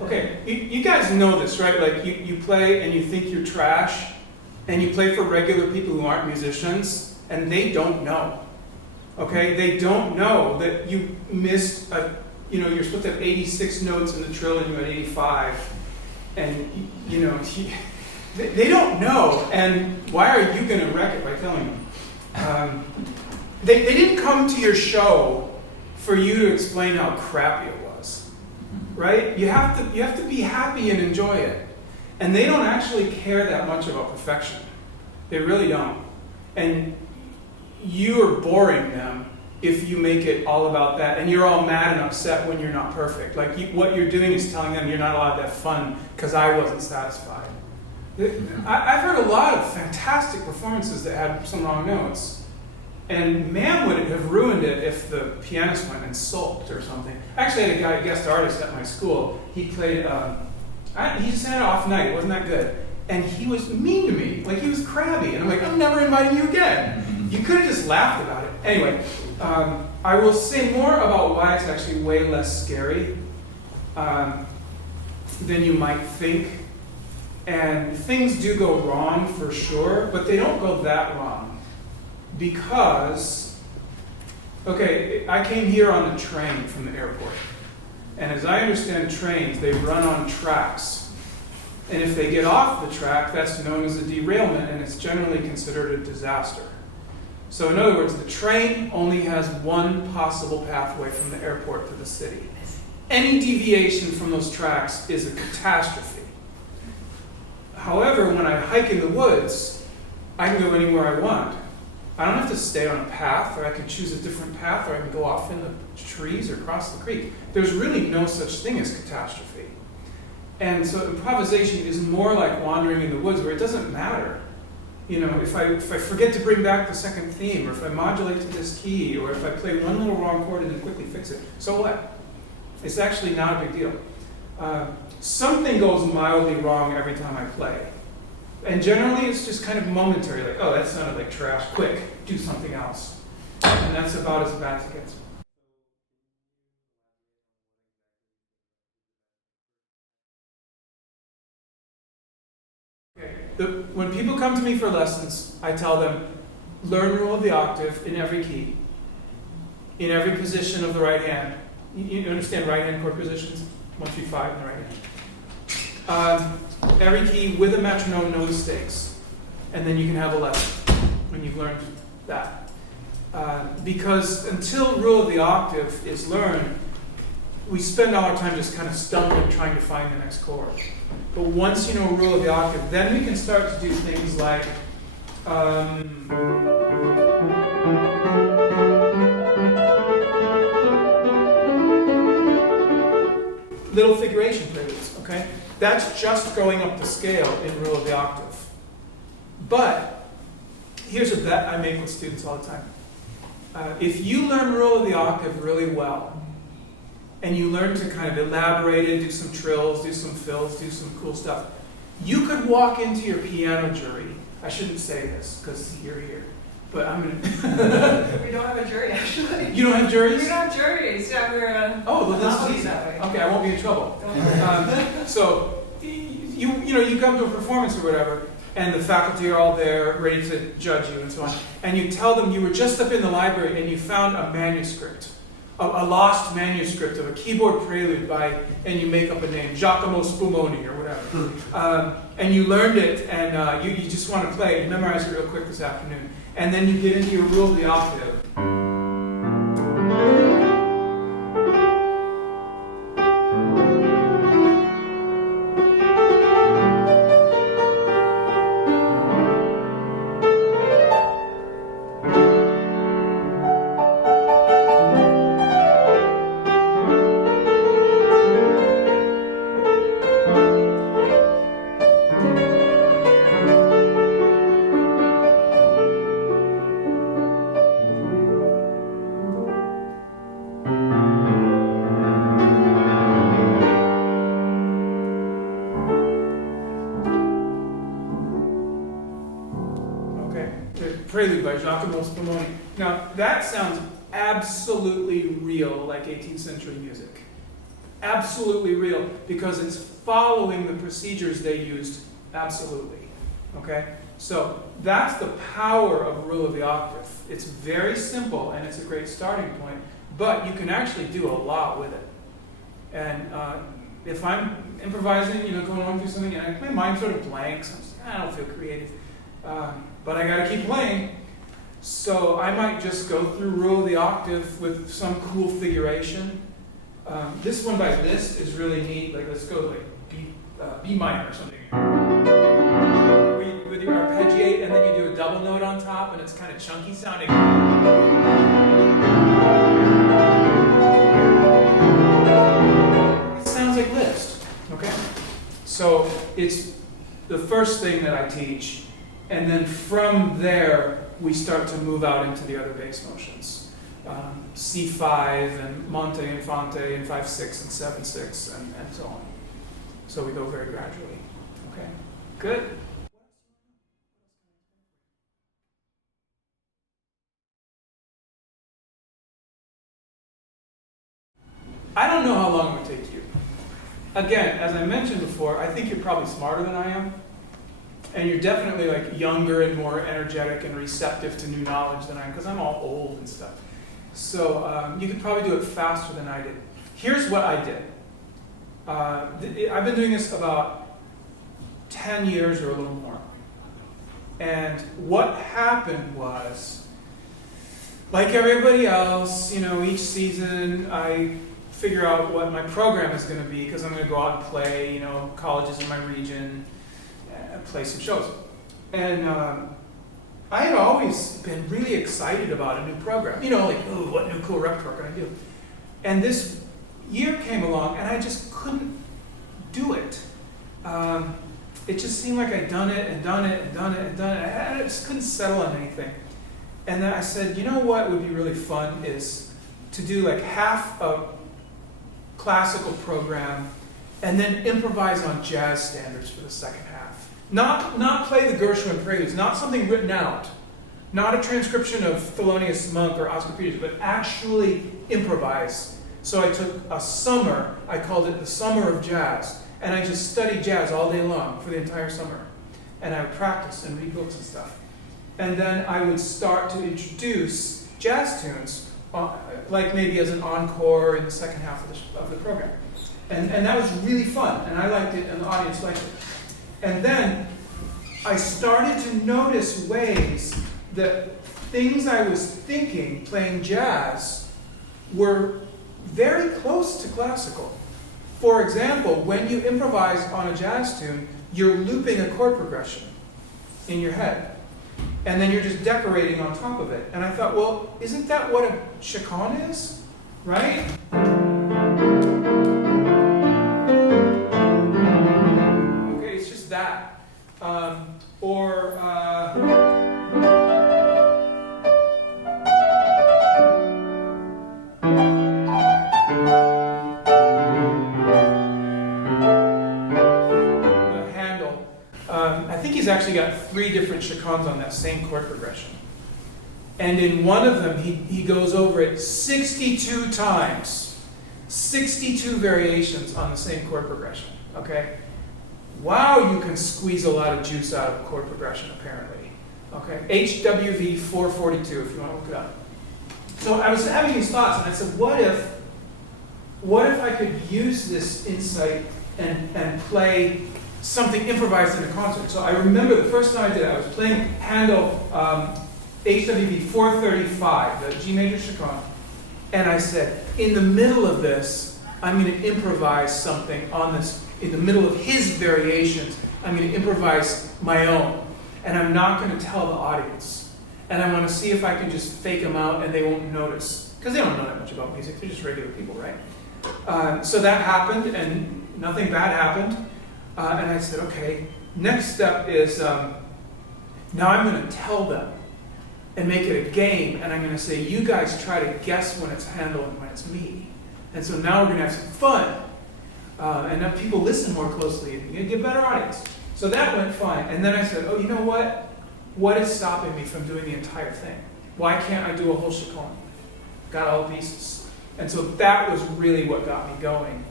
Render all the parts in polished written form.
Okay, you guys know this, right? Like you play and you think you're trash, and you play for regular people who aren't musicians, and they don't know. Okay, they don't know that you missed you're supposed to have 86 notes in the trill and you had 85, and they don't know. And why are you going to wreck it by telling them? They didn't come to your show for you to explain how crappy it was, right? You have to be happy and enjoy it. And they don't actually care that much about perfection. They really don't. And you're boring them if you make it all about that, and you're all mad and upset when you're not perfect. Like what you're doing is telling them you're not allowed to have fun because I wasn't satisfied. I've heard a lot of fantastic performances that had some wrong notes, and man, would it have ruined it if the pianist went and sulked or something. I actually had a guy, a guest artist at my school. He played, he just had an off night. It wasn't that good. And he was mean to me. Like, he was crabby. And I'm like, I'm never inviting you again. You could have just laughed about it. Anyway, I will say more about why it's actually way less scary than you might think. And things do go wrong for sure, but they don't go that wrong. Because, okay, I came here on the train from the airport. And as I understand trains, they run on tracks. And if they get off the track, that's known as a derailment, and it's generally considered a disaster. So in other words, the train only has one possible pathway from the airport to the city. Any deviation from those tracks is a catastrophe. However, when I hike in the woods, I can go anywhere I want. I don't have to stay on a path, or I can choose a different path, or I can go off in the trees or cross the creek. There's really no such thing as catastrophe. And so improvisation is more like wandering in the woods, where it doesn't matter. You know, if I forget to bring back the second theme, or if I modulate to this key, or if I play one little wrong chord and then quickly fix it, so what? It's actually not a big deal. Something goes mildly wrong every time I play. And generally it's just kind of momentary, like, oh, that sounded like trash, quick, do something else. And that's about as bad as it gets. When people come to me for lessons, I tell them, learn rule of the octave in every key, in every position of the right hand. You understand right hand chord positions? 1, 3, 5 in the right hand. Every key with a metronome, no mistakes. And then you can have a lesson when you've learned that. Because until rule of the octave is learned, we spend all our time just kind of stumbling trying to find the next chord. But once you know rule of the octave, then we can start to do things like little figuration preludes, okay? That's just going up the scale in rule of the octave. But here's a bet I make with students all the time. If you learn rule of the octave really well, and you learn to kind of elaborate it, do some trills, do some fills, do some cool stuff, you could walk into your piano jury. I shouldn't say this because you're here, but I'm going to... We don't have a jury, actually. You don't have juries? We don't have juries. Yeah, we're... Oh, well, this is easy. That way. Okay, I won't be in trouble. So, you come to a performance or whatever, and the faculty are all there, ready to judge you and so on, and you tell them you were just up in the library and you found a manuscript. A lost manuscript of a keyboard prelude by, and you make up a name, Giacomo Spumoni or whatever. And you learned it, and you just want to play it. You memorize it real quick this afternoon. And then you get into your rule of the octave. Prelude by Giacomo Spumoni. Now, that sounds absolutely real, like 18th century music. absolutely real because it's following the procedures they used absolutely. Okay? So that's the power of rule of the octave. It's very simple and it's a great starting point, but you can actually do a lot with it. And if I'm improvising, going on through something, and my mind sort of blanks, I don't feel creative, but I got to keep playing. So I might just go through rule of the octave with some cool figuration. This one by Liszt is really neat. Like let's go like B minor or something. With your arpeggiate, and then you do a double note on top, and it's kind of chunky sounding. It sounds like Liszt. Okay. So it's the first thing that I teach, and then from there we start to move out into the other bass motions. C5 and Monte and Fante and 5/6 and 7/6 and so on. So we go very gradually. Okay, good. I don't know how long it would take you. Again, as I mentioned before, I think you're probably smarter than I am. And you're definitely like younger and more energetic and receptive to new knowledge than I am, because I'm all old and stuff. So you could probably do it faster than I did. Here's what I did. I've been doing this about 10 years or a little more. And what happened was, like everybody else, each season I figure out what my program is going to be, because I'm going to go out and play, colleges in my region, play some shows. And I had always been really excited about a new program. Like, ooh, what new cool repertoire can I do? And this year came along, and I just couldn't do it. It just seemed like I'd done it and done it and done it and done it. I just couldn't settle on anything. And then I said, what would be really fun is to do like half a classical program and then improvise on jazz standards for the second half. Not play the Gershwin preludes, not something written out, not a transcription of Thelonious Monk or Oscar Peterson, but actually improvise. So I took a summer, I called it the Summer of Jazz, and I just studied jazz all day long for the entire summer. And I would practice and read books and stuff. And then I would start to introduce jazz tunes, like maybe as an encore in the second half of the program. And that was really fun, and I liked it, and the audience liked it. And then I started to notice ways that things I was thinking playing jazz were very close to classical. For example, when you improvise on a jazz tune, you're looping a chord progression in your head. And then you're just decorating on top of it. And I thought, well, isn't that what a chaconne is? Right? Okay, it's just that. I think he's actually got 3 different chaconnes on that same chord progression. And in one of them, he goes over it 62 times. 62 variations on the same chord progression. Okay? Wow, you can squeeze a lot of juice out of a chord progression, apparently. Okay? HWV 442, if you want to look it up. So I was having these thoughts, and I said, what if I could use this insight and play something improvised in a concert? So I remember the first time I did it, I was playing Handel HWV 435, the G major chaconne, and I said, in the middle of this, I'm going to improvise something on this. In the middle of his variations, I'm going to improvise my own, and I'm not going to tell the audience. And I want to see if I can just fake them out and they won't notice, because they don't know that much about music. They're just regular people, right? So that happened, and nothing bad happened. And I said, okay, next step is now I'm going to tell them and make it a game, and I'm going to say, you guys try to guess when it's Handel and when it's me. And so now we're going to have some fun. And then people listen more closely, and you get a better audience. So that went fine. And then I said, oh, you know what? What is stopping me from doing the entire thing? Why can't I do a whole chaconne? Got all the pieces. And so that was really what got me going.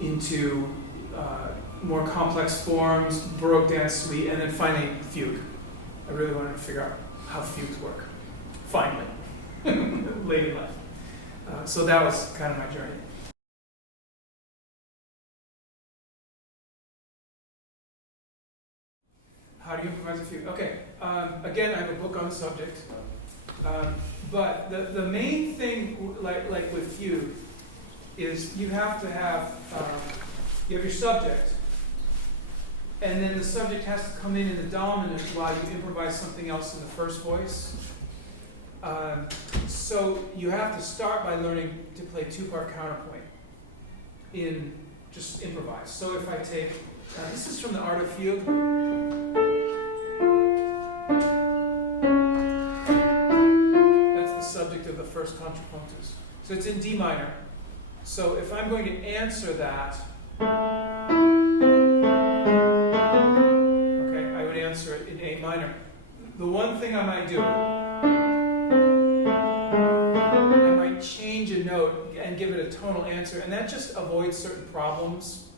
into more complex forms, Baroque dance suite, and then finally fugue. I really wanted to figure out how fugues work. Finally, late in life. So that was kind of my journey. How do you improvise a fugue? Okay, again, I have a book on the subject. But the main thing, like with fugue, is you have to have, you have your subject, and then the subject has to come in the dominant while you improvise something else in the first voice. So you have to start by learning to play two-part counterpoint in just improvise. So if I take, this is from The Art of Fugue. That's the subject of the first contrapuntus. So it's in D minor. So if I'm going to answer that, okay, I would answer it in A minor. The one thing I might do, I might change a note and give it a tonal answer, and that just avoids certain problems.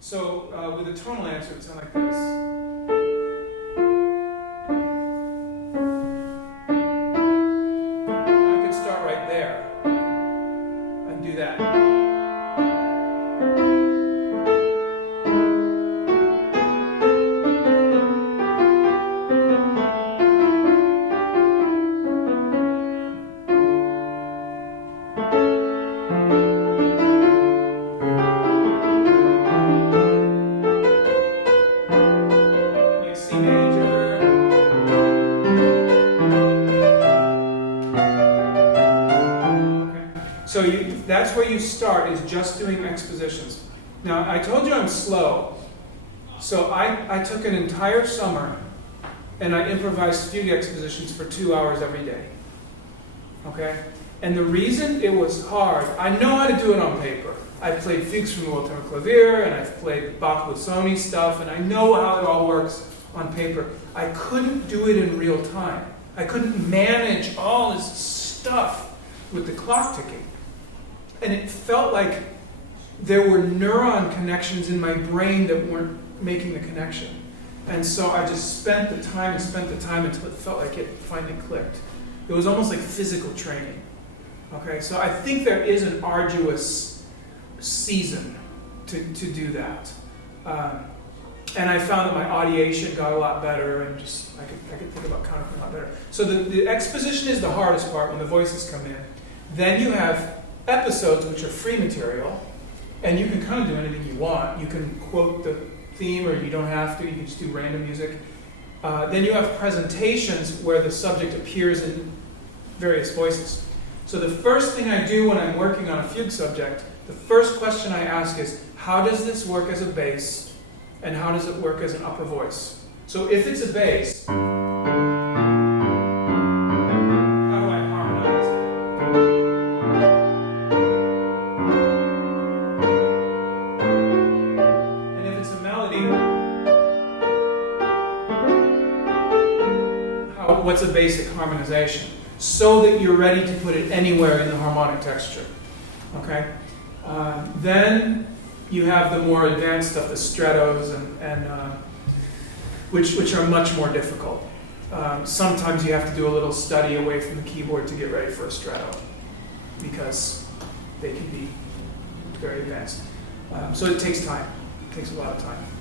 So with a tonal answer, it would sound like this. I could start right there and do that. So that's where you start, is just doing expositions. Now, I told you I'm slow. So I took an entire summer and I improvised fugue expositions for 2 hours every day. Okay? And the reason it was hard, I know how to do it on paper. I've played fugues from the Mortensen clavier, and I've played Bach Busoni stuff, and I know how it all works on paper. I couldn't do it in real time. I couldn't manage all this stuff with the clock ticking. And it felt like there were neuron connections in my brain that weren't making the connection. And so I just spent the time until it felt like it finally clicked. It was almost like physical training. Okay, so I think there is an arduous season to do that. And I found that my audiation got a lot better, and just I could think about counterpoint a lot better. So the exposition is the hardest part when the voices come in. Then you have episodes, which are free material, and you can kind of do anything you want. You can quote the theme, or you don't have to. You can just do random music. Then you have presentations where the subject appears in various voices. So the first thing I do when I'm working on a fugue subject, the first question I ask is, how does this work as a bass, and how does it work as an upper voice? So if it's a bass, how do I harmonize it? And if it's a melody, what's a basic harmonization? So that you're ready to put it anywhere in the harmonic texture. Okay? Then you have the more advanced stuff, the strettos, and which are much more difficult. Sometimes you have to do a little study away from the keyboard to get ready for a stretto, because they can be very advanced. So it takes time. It takes a lot of time.